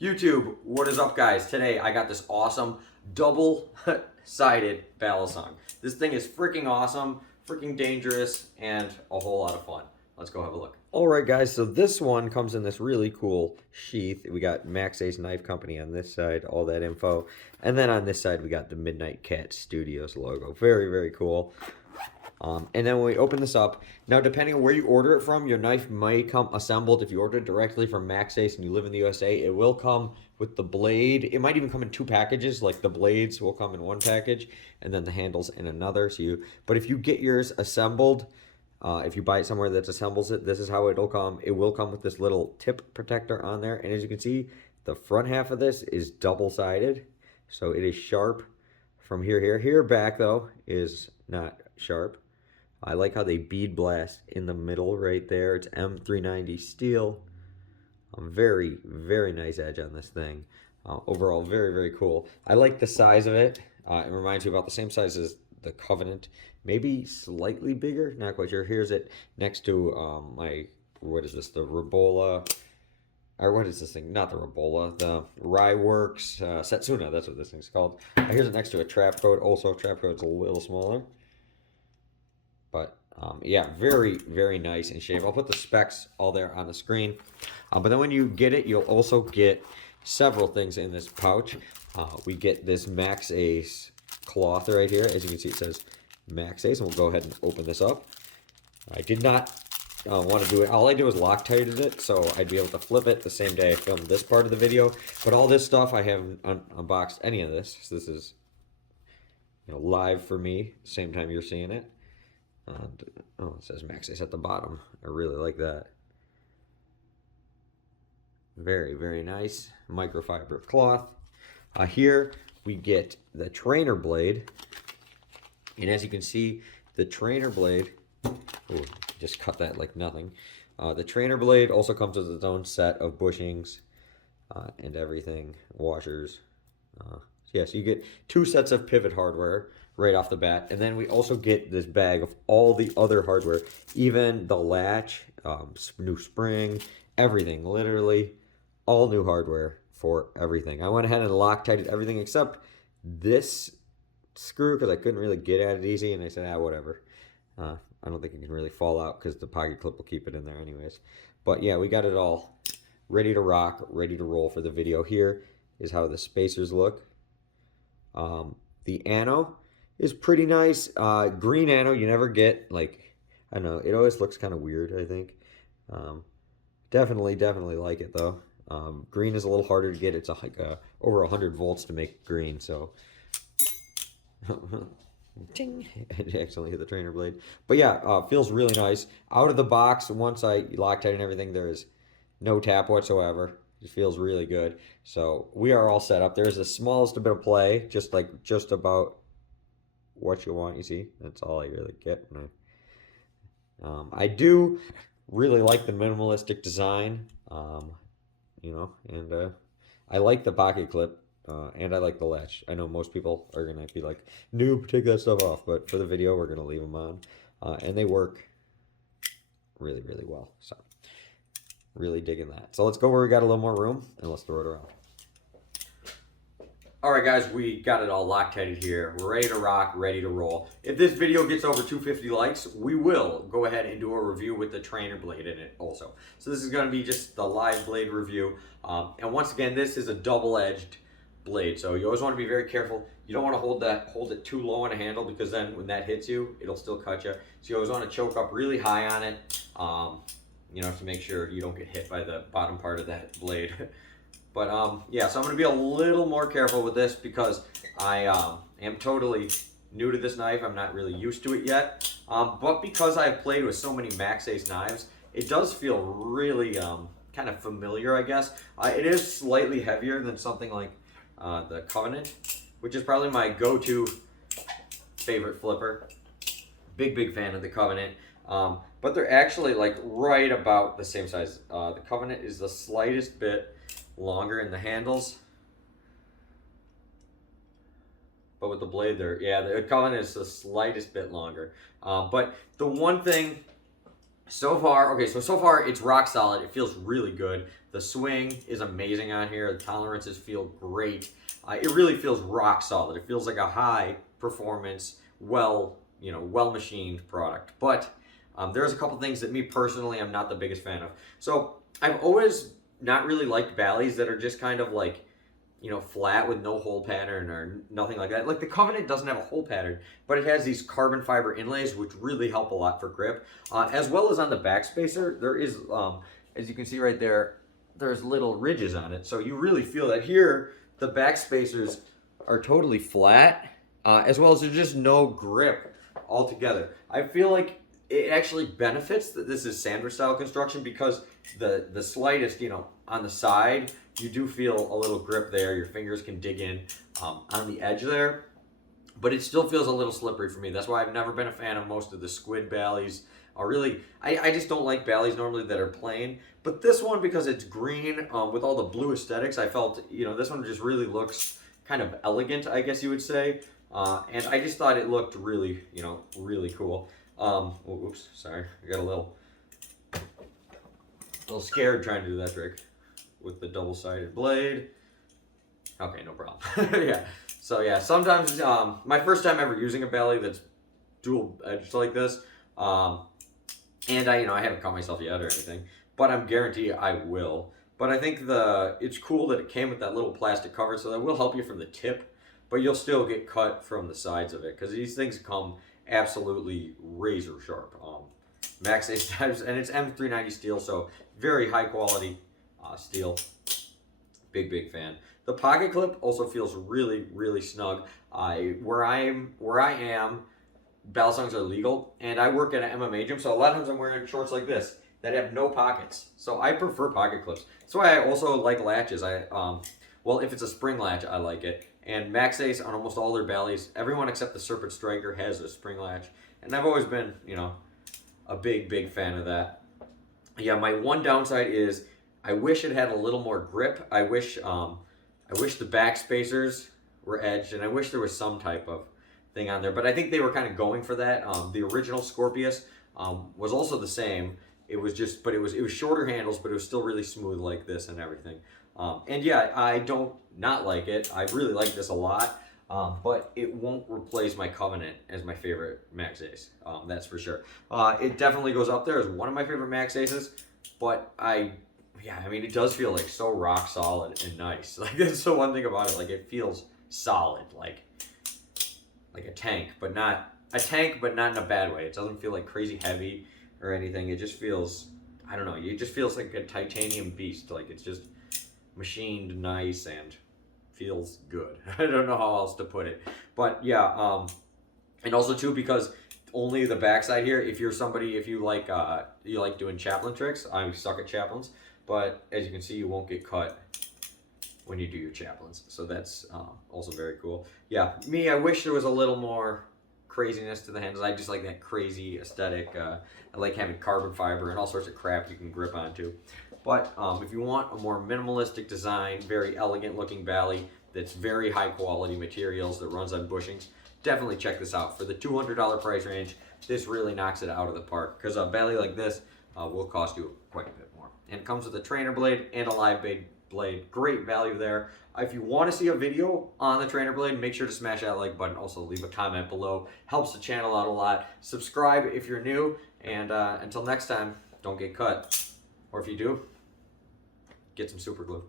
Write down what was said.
YouTube, what is up, guys? Today I got this awesome double-sided Balisong. This thing is freaking awesome, freaking dangerous, and a whole lot of fun. Let's go have a look. Alright guys, so this one comes in this really cool sheath. We got MAXACE Knife Company on this side, all that info. And then on this side we got the Midnight Cat Studios logo. Very, very cool. And then when we open this up, now depending on where you order it from, your knife might come assembled. If you order it directly from MAXACE and you live in the USA, it will come with the blade. It might even come in two packages, like the blades will come in one package and then the handles in another. But if you get yours assembled, if you buy it somewhere that assembles it, this is how it'll come. It will come with this little tip protector on there. And as you can see, the front half of this is double-sided. So it is sharp from here. Here back, though, is not sharp. I like how they bead blast in the middle right there. It's M390 steel. Very, very nice edge on this thing. Overall, very, very cool. I like the size of it. It reminds me about the same size as the Covenant. Maybe slightly bigger. Not quite sure. Here's it next to what is this? The Rabola. Or what is this thing? Not the Rabola. The Ryeworks Setsuna. That's what this thing's called. Here's it next to a trap code. Also, trap code's a little smaller. But yeah, very, very nice in shape. I'll put the specs all there on the screen. But then when you get it, you'll also get several things in this pouch. We get this MAXACE cloth right here. As you can see, it says MAXACE, and we'll go ahead and open this up. I did not want to do it. All I did was Loctited it, so I'd be able to flip it the same day I filmed this part of the video. But all this stuff, I haven't unboxed any of this. So this is, live for me, same time you're seeing it. And, oh, it says MAXACE at the bottom. I really like that. Very, very nice microfiber cloth. Here we get the trainer blade. And as you can see, the trainer blade, oh, just cut that like nothing. The trainer blade also comes with its own set of bushings and everything, washers. Yeah, so you get two sets of pivot hardware right off the bat. And then we also get this bag of all the other hardware, even the latch, new spring, everything, literally all new hardware for everything. I went ahead and Loctited everything except this screw because I couldn't really get at it easy. And I said, whatever. I don't think it can really fall out because the pocket clip will keep it in there anyways. But yeah, we got it all ready to rock, ready to roll for the video. Here is how the spacers look. The ano is pretty nice. Green ano you never get. Like, I don't know, it always looks kind of weird, I think. Definitely like it though. Green is a little harder to get. It's like over 100 volts to make green, so ting, I accidentally hit the trainer blade. But yeah, feels really nice. Out of the box, once I Loctite and everything, there is no tap whatsoever. It feels really good. So we are all set up. There's the smallest bit of play, just about what you want. You see, that's all I really get. I do really like the minimalistic design, and I like the pocket clip, and I like the latch. I know most people are gonna be like, "Noob, take that stuff off," but for the video, we're gonna leave them on, and they work really, really well. So. Really digging that. So let's go where we got a little more room and let's throw it around. Alright guys, we got it all Loctited here. We're ready to rock, ready to roll. If this video gets over 250 likes, we will go ahead and do a review with the trainer blade in it also. So this is going to be just the live blade review. And once again, this is a double-edged blade. So you always want to be very careful. You don't want to hold it too low on a handle because then when that hits you, it'll still cut you. So you always want to choke up really high on it. To make sure you don't get hit by the bottom part of that blade. But yeah, so I'm going to be a little more careful with this because I am totally new to this knife. I'm not really used to it yet. But because I've played with so many MAXACE knives, it does feel really kind of familiar, I guess. It is slightly heavier than something like the Covenant, which is probably my go-to favorite flipper. Big fan of the Covenant. But they're actually like right about the same size. The Covenant is the slightest bit longer in the handles. But with the blade there, yeah, the Covenant is the slightest bit longer. But the one thing So far, okay, so far it's rock solid. It feels really good. The swing is amazing on here. The tolerances feel great. It really feels rock solid. It feels like a high performance, well machined product. But there's a couple things that me personally I'm not the biggest fan of. So I've always not really liked Bally's that are just kind of like, flat with no hole pattern or nothing like that. Like the Covenant doesn't have a hole pattern, but it has these carbon fiber inlays, which really help a lot for grip. As well as on the back spacer, there is, as you can see right there, there's little ridges on it. So you really feel that here, the back spacers are totally flat, as well as there's just no grip altogether. I feel like it actually benefits that this is sandwich style construction because the slightest, on the side, you do feel a little grip there. Your fingers can dig in on the edge there, but it still feels a little slippery for me. That's why I've never been a fan of most of the squid Bally's. I just don't like Bally's normally that are plain. But this one, because it's green with all the blue aesthetics, I felt, this one just really looks kind of elegant, I guess you would say. And I just thought it looked really, really cool. Oops, sorry. I got a little scared trying to do that trick with the double-sided blade. Okay, no problem. Yeah. So yeah, sometimes my first time ever using a Bally that's dual edged like this, and I haven't caught myself yet or anything, but I'm guaranteed I will. But I think it's cool that it came with that little plastic cover, so that will help you from the tip, but you'll still get cut from the sides of it because these things come absolutely razor sharp. MAXACE types, and it's M390 steel, so very high quality steel. Big fan. The pocket clip also feels really, really snug. Where I am, Balisongs are legal, and I work at an MMA gym, so a lot of times I'm wearing shorts like this that have no pockets. So I prefer pocket clips. That's why I also like latches. Well, if it's a spring latch, I like it. And MAXACE on almost all their Ballys, everyone except the Serpent Striker has a spring latch, and I've always been, a big fan of that. Yeah, my one downside is I wish it had a little more grip. I wish the back spacers were edged, and I wish there was some type of thing on there. But I think they were kind of going for that. The original Scorpius was also the same. It was shorter handles, but it was still really smooth like this and everything. And yeah, I don't not like it. I really like this a lot. But it won't replace my Covenant as my favorite MAXACE. That's for sure. It definitely goes up there as one of my favorite MAXACEs. But it does feel like so rock solid and nice. Like that's the one thing about it. Like it feels solid, like a tank, but not in a bad way. It doesn't feel like crazy heavy or anything. It just feels, I don't know. It just feels like a titanium beast. Like it's just machined nice and feels good. I don't know how else to put it, but yeah. And also too, because only the backside here. If you like doing chaplain tricks, I suck at chaplains. But as you can see, you won't get cut when you do your chaplains. So that's also very cool. Yeah, I wish there was a little more craziness to the handles. I just like that crazy aesthetic. I like having carbon fiber and all sorts of crap you can grip onto. But if you want a more minimalistic design, very elegant looking Bally that's very high quality materials that runs on bushings, definitely check this out. For the $200 price range, this really knocks it out of the park because a Bally like this will cost you quite a bit more. And it comes with a trainer blade and a live blade. Great value there. If you want to see a video on the trainer blade, make sure to smash that like button. Also leave a comment below. Helps the channel out a lot. Subscribe if you're new. And until next time, don't get cut. Or if you do, get some super glue.